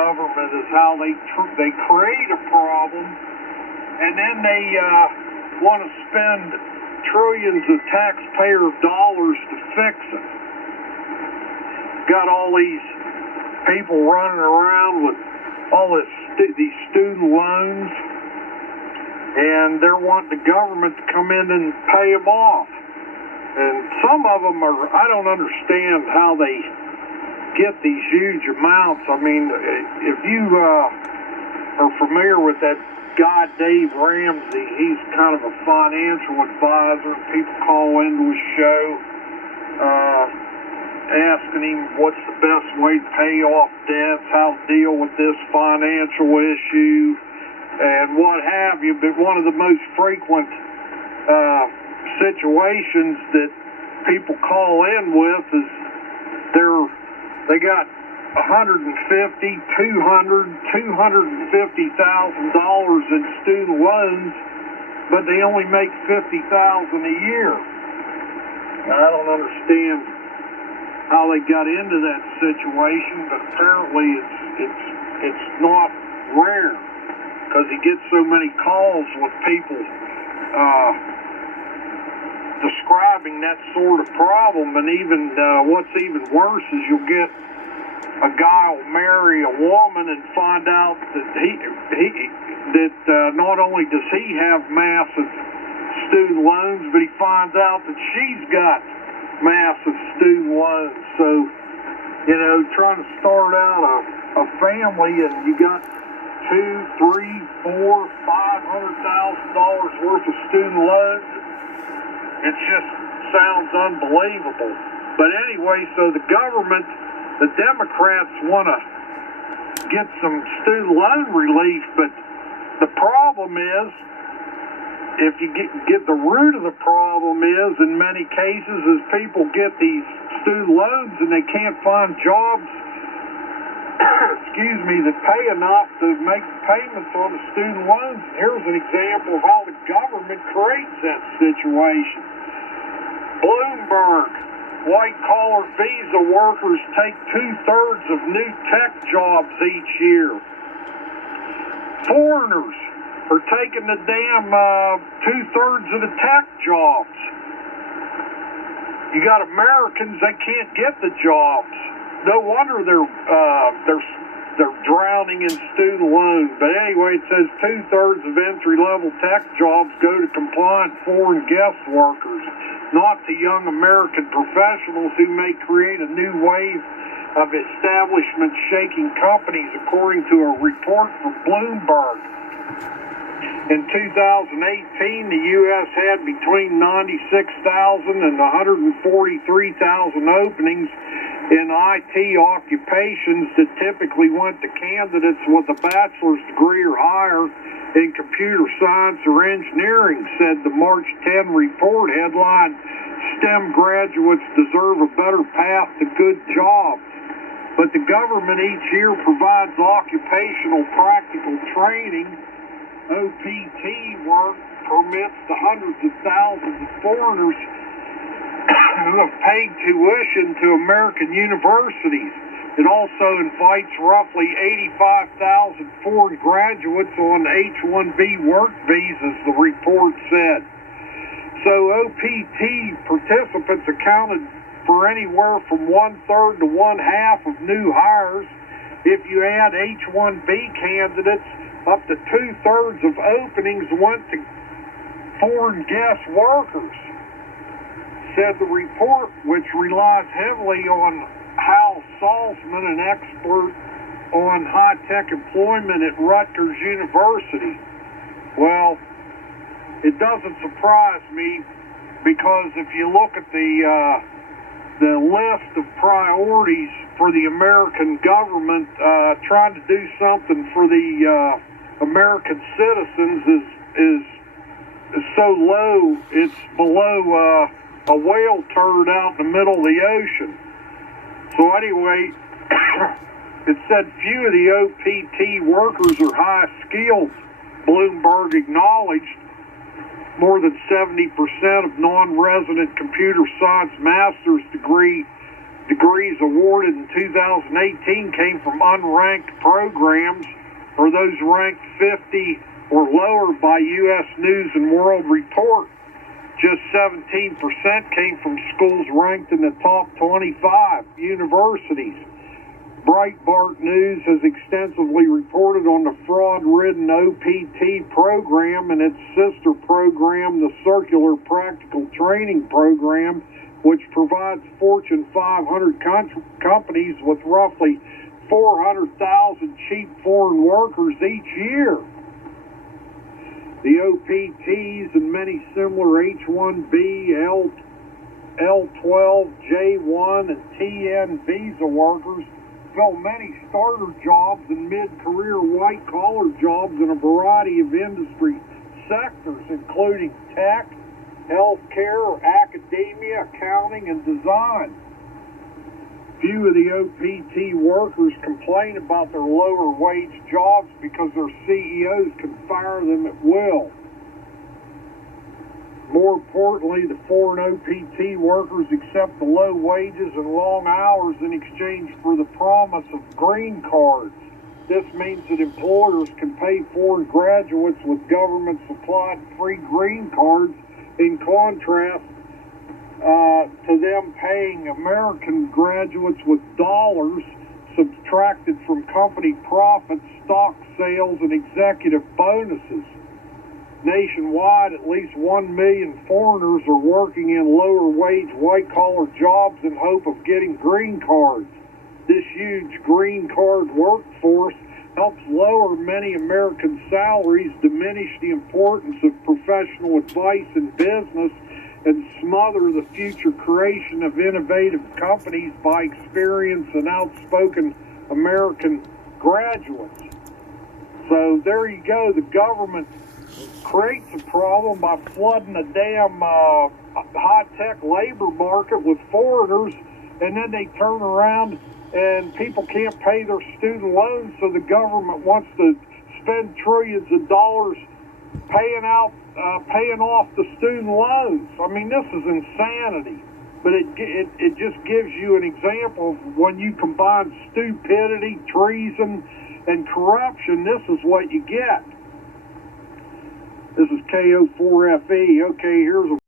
government is how they create a problem, and then they want to spend trillions of taxpayer dollars to fix it. Got all these people running around with all these student loans, and they're wanting the government to come in and pay them off. And some of them are, I don't understand how they get these huge amounts. I mean, if you are familiar with that guy Dave Ramsey, he's kind of a financial advisor. People call into his show asking him what's the best way to pay off debts, how to deal with this financial issue, and what have you. But one of the most frequent situations that people call in with is they got $150,000, $200,000, $250,000 in student loans, but they only make $50,000 a year. I don't understand how they got into that situation, but apparently it's not rare, because he gets so many calls with people describing that sort of problem. And even what's even worse is you'll get a guy will marry a woman and find out that not only does he have massive student loans, but he finds out that she's got massive student loans. So, you know, trying to start out a family, and you got $200,000, $300,000, $400,000, $500,000 worth of student loans. It just sounds unbelievable. But anyway, so the government, the Democrats want to get some student loan relief, but the problem is, if you get the root of the problem is, in many cases, is people get these student loans and they can't find jobs, that pay enough to make payments on the student loans. Here's an example of how the government creates that situation. Bloomberg, white-collar visa workers take 2/3 of new tech jobs each year. Foreigners are taking the damn 2/3 of the tech jobs. You got Americans, they can't get the jobs. No wonder they're drowning in student loans. But anyway, it says 2/3 of entry-level tech jobs go to compliant foreign guest workers, not to young American professionals who may create a new wave of establishment shaking companies, according to a report from Bloomberg. In 2018, the U.S. had between 96,000 and 143,000 openings in IT occupations that typically went to candidates with a bachelor's degree or higher in computer science or engineering, said the March 10 report headline, STEM graduates deserve a better path to good jobs. But the government each year provides occupational practical training, OPT work, permits to hundreds of thousands of foreigners who have paid tuition to American universities. It also invites roughly 85,000 foreign graduates on H-1B work visas, the report said. So OPT participants accounted for anywhere from 1/3 to 1/2 of new hires. If you add H-1B candidates, up to 2/3 of openings went to foreign guest workers, said the report, which relies heavily on Hal Salzman, an expert on high-tech employment at Rutgers University. Well, it doesn't surprise me, because if you look at the list of priorities for the American government, trying to do something for the American citizens is so low, it's below a whale turd out in the middle of the ocean. So anyway, it said few of the OPT workers are high skilled. Bloomberg acknowledged more than 70% of non-resident computer science master's degree degrees awarded in 2018 came from unranked programs, or those ranked 50 or lower by U.S. News and World Report. Just 17% came from schools ranked in the top 25 universities. Breitbart News has extensively reported on the fraud-ridden OPT program and its sister program, the Circular Practical Training Program, which provides Fortune 500 companies with roughly 400,000 cheap foreign workers each year. The OPTs and many similar H-1B, L-12, J-1, and TN visa workers fill many starter jobs and mid-career white-collar jobs in a variety of industry sectors, including tech, healthcare, academia, accounting, and design. Few of the OPT workers complain about their lower wage jobs because their CEOs can fire them at will. More importantly, the foreign OPT workers accept the low wages and long hours in exchange for the promise of green cards. This means that employers can pay foreign graduates with government-supplied free green cards in contrast to them paying American graduates with dollars subtracted from company profits, stock sales, and executive bonuses. Nationwide, at least 1 million foreigners are working in lower-wage white-collar jobs in hope of getting green cards. This huge green card workforce helps lower many American salaries, diminish the importance of professional advice in business, and smother the future creation of innovative companies by experienced and outspoken American graduates. So there you go. The government creates a problem by flooding the damn high-tech labor market with foreigners, and then they turn around and people can't pay their student loans, so the government wants to spend trillions of dollars paying off the student loans. I mean, this is insanity. But it just gives you an example of when you combine stupidity, treason, and corruption, this is what you get. This is KO4FE. Okay, here's a